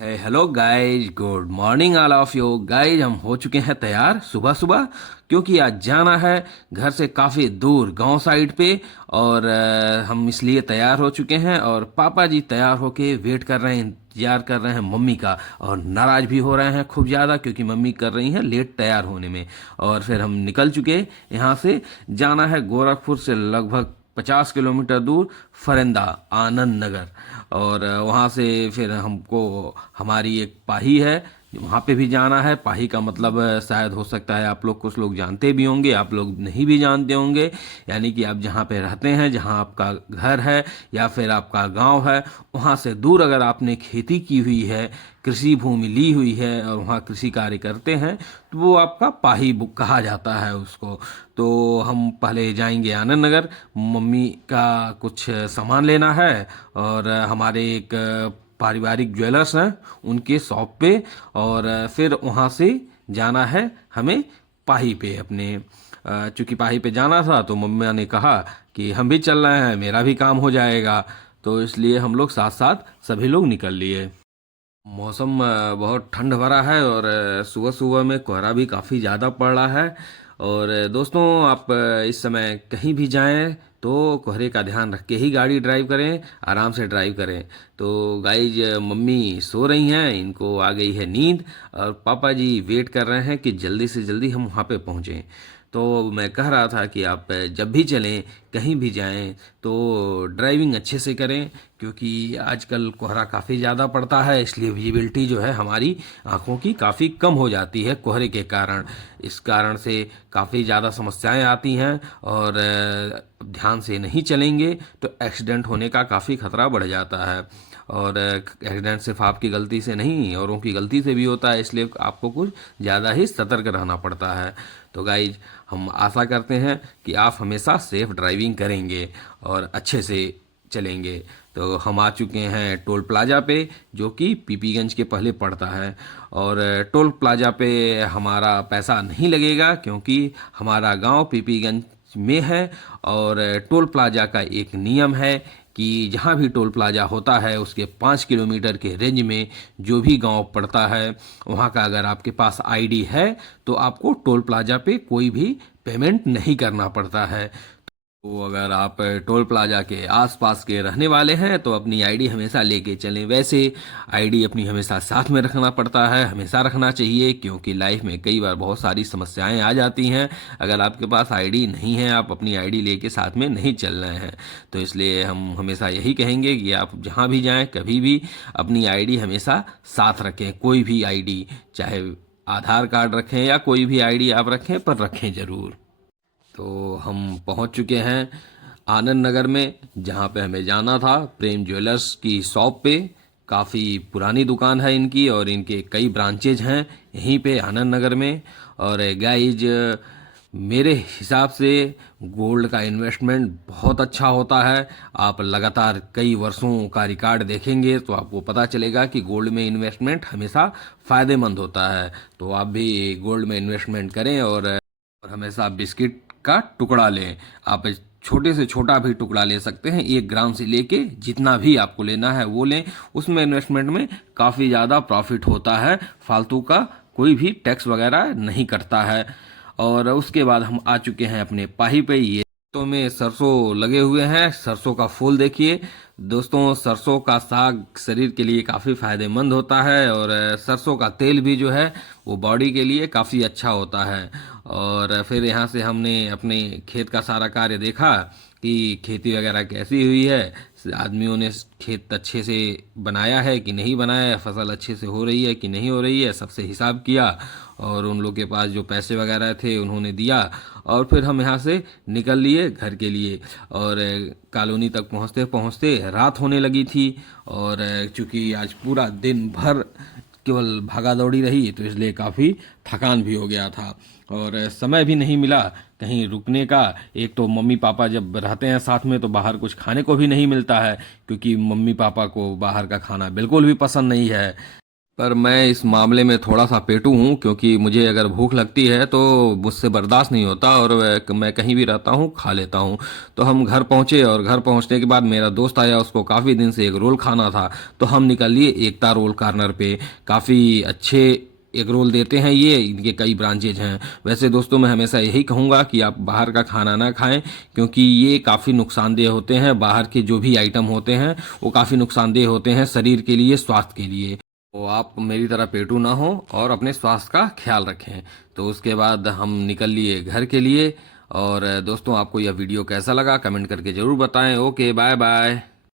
Hello guys, good morning all of you guys. हम हो चुके हैं तैयार सुबह सुबह, क्योंकि आज जाना है घर से काफ़ी दूर गांव साइड पे। और हम इसलिए तैयार हो चुके हैं और पापा जी तैयार होके वेट कर रहे हैं, इंतजार कर रहे हैं मम्मी का। और नाराज़ भी हो रहे हैं खूब ज़्यादा, क्योंकि मम्मी कर रही हैं लेट तैयार होने में। और फिर हम निकल चुके यहाँ से। जाना है गोरखपुर से लगभग 50 किलोमीटर दूर फरेंदा आनंद नगर। और वहाँ से फिर हमको हमारी एक पाही है, वहाँ पे भी जाना है। पाही का मतलब शायद हो सकता है आप लोग कुछ लोग जानते भी होंगे, आप लोग नहीं भी जानते होंगे। यानी कि आप जहाँ पे रहते हैं, जहाँ आपका घर है या फिर आपका गांव है, वहाँ से दूर अगर आपने खेती की हुई है, कृषि भूमि ली हुई है और वहाँ कृषि कार्य करते हैं, तो वो आपका पाही बुक कहा जाता है उसको। तो हम पहले जाएंगे आनंद नगर, मम्मी का कुछ सामान लेना है। और हमारे एक पारिवारिक ज्वेलर्स हैं, उनके शॉप पे। और फिर वहाँ से जाना है हमें पाही पे अपने। चूंकि पाही पे जाना था तो मम्मा ने कहा कि हम भी चल रहे हैं, मेरा भी काम हो जाएगा। तो इसलिए हम लोग साथ साथ सभी लोग निकल लिए। मौसम बहुत ठंड भरा है और सुबह सुबह में कोहरा भी काफ़ी ज़्यादा पड़ रहा है। और दोस्तों, आप इस समय कहीं भी जाएं तो कोहरे का ध्यान रख के ही गाड़ी ड्राइव करें, आराम से ड्राइव करें। तो गाइज, मम्मी सो रही हैं, इनको आ गई है नींद। और पापा जी वेट कर रहे हैं कि जल्दी से जल्दी हम वहाँ पे पहुँचें। तो मैं कह रहा था कि आप जब भी चलें, कहीं भी जाएं, तो ड्राइविंग अच्छे से करें, क्योंकि आजकल कोहरा काफ़ी ज़्यादा पड़ता है। इसलिए विजिबिलिटी जो है हमारी आंखों की काफ़ी कम हो जाती है कोहरे के कारण। इस कारण से काफ़ी ज़्यादा समस्याएं आती हैं। और ध्यान से नहीं चलेंगे तो एक्सीडेंट होने का काफ़ी खतरा बढ़ जाता है। और एक्सीडेंट सिर्फ आपकी गलती से नहीं, औरों की गलती से भी होता है। इसलिए आपको कुछ ज़्यादा ही सतर्क रहना पड़ता है। तो गाइज, हम आशा करते हैं कि आप हमेशा सेफ ड्राइविंग करेंगे और अच्छे से चलेंगे। तो हम आ चुके हैं टोल प्लाजा पे, जो कि पीपीगंज के पहले पड़ता है। और टोल प्लाजा पे हमारा पैसा नहीं लगेगा, क्योंकि हमारा गांव पीपीगंज में है। और टोल प्लाजा का एक नियम है कि जहाँ भी टोल प्लाजा होता है उसके 5 किलोमीटर के रेंज में जो भी गांव पड़ता है, वहाँ का अगर आपके पास आईडी है तो आपको टोल प्लाजा पे कोई भी पेमेंट नहीं करना पड़ता है। तो अगर आप टोल प्लाजा के आसपास के रहने वाले हैं तो अपनी आईडी हमेशा लेके चलें। वैसे आईडी अपनी हमेशा साथ में रखना पड़ता है, हमेशा रखना चाहिए, क्योंकि लाइफ में कई बार बहुत सारी समस्याएं आ जाती हैं। अगर आपके पास आईडी नहीं है, आप अपनी आईडी लेके साथ में नहीं चल रहे हैं, तो इसलिए हम हमेशा यही कहेंगे कि आप जहाँ भी जाएँ, कभी भी अपनी आईडी हमेशा साथ रखें। कोई भी आईडी, चाहे आधार कार्ड रखें या कोई भी आईडी आप रखें, पर रखें ज़रूर। तो हम पहुंच चुके हैं आनंद नगर में, जहां पे हमें जाना था, प्रेम ज्वेलर्स की शॉप पे। काफ़ी पुरानी दुकान है इनकी और इनके कई ब्रांचेज हैं यहीं पे आनंद नगर में। और गाइज, मेरे हिसाब से गोल्ड का इन्वेस्टमेंट बहुत अच्छा होता है। आप लगातार कई वर्षों का रिकॉर्ड देखेंगे तो आपको पता चलेगा कि गोल्ड में इन्वेस्टमेंट हमेशा फ़ायदेमंद होता है। तो आप भी गोल्ड में इन्वेस्टमेंट करें। और हमेशा बिस्किट का टुकड़ा लें। आप छोटे से छोटा भी टुकड़ा ले सकते हैं, 1 ग्राम से लेके जितना भी आपको लेना है वो लें। उसमें इन्वेस्टमेंट में काफ़ी ज़्यादा प्रॉफिट होता है, फालतू का कोई भी टैक्स वगैरह नहीं कटता है। और उसके बाद हम आ चुके हैं अपने पाही पे। ये तो में सरसों लगे हुए हैं, सरसों का फूल देखिए दोस्तों। सरसों का साग शरीर के लिए काफ़ी फायदेमंद होता है। और सरसों का तेल भी जो है वो बॉडी के लिए काफ़ी अच्छा होता है। और फिर यहाँ से हमने अपने खेत का सारा कार्य देखा कि खेती वगैरह कैसी हुई है, आदमियों ने खेत अच्छे से बनाया है कि नहीं बनाया है, फसल अच्छे से हो रही है कि नहीं हो रही है, सबसे हिसाब किया। और उन लोग के पास जो पैसे वगैरह थे उन्होंने दिया। और फिर हम यहाँ से निकल लिए घर के लिए। और कॉलोनी तक पहुँचते पहुँचते रात होने लगी थी। और चूंकि आज पूरा दिन भर केवल भागा दौड़ी रही, तो इसलिए काफ़ी थकान भी हो गया था और समय भी नहीं मिला कहीं रुकने का। एक तो मम्मी पापा जब रहते हैं साथ में तो बाहर कुछ खाने को भी नहीं मिलता है, क्योंकि मम्मी पापा को बाहर का खाना बिल्कुल भी पसंद नहीं है। पर मैं इस मामले में थोड़ा सा पेटू हूँ, क्योंकि मुझे अगर भूख लगती है तो मुझसे बर्दाश्त नहीं होता और मैं कहीं भी रहता हूँ खा लेता हूँ। तो हम घर पहुँचे और घर पहुँचने के बाद मेरा दोस्त आया, उसको काफ़ी दिन से एग रोल खाना था। तो हम निकल लिए एकता रोल कॉर्नर पे। काफ़ी अच्छे एग रोल देते हैं ये, इनके कई ब्रांचेज हैं। वैसे दोस्तों मैं हमेशा यही कहूँगा कि आप बाहर का खाना ना खाएं, क्योंकि ये काफ़ी नुकसानदेह होते हैं। बाहर के जो भी आइटम होते हैं वो काफ़ी नुकसानदेह होते हैं शरीर के लिए, स्वास्थ्य के लिए। तो आप मेरी तरह पेटू ना हो और अपने स्वास्थ्य का ख्याल रखें। तो उसके बाद हम निकल लिए घर के लिए। और दोस्तों आपको यह वीडियो कैसा लगा कमेंट करके ज़रूर बताएं। Okay, bye bye.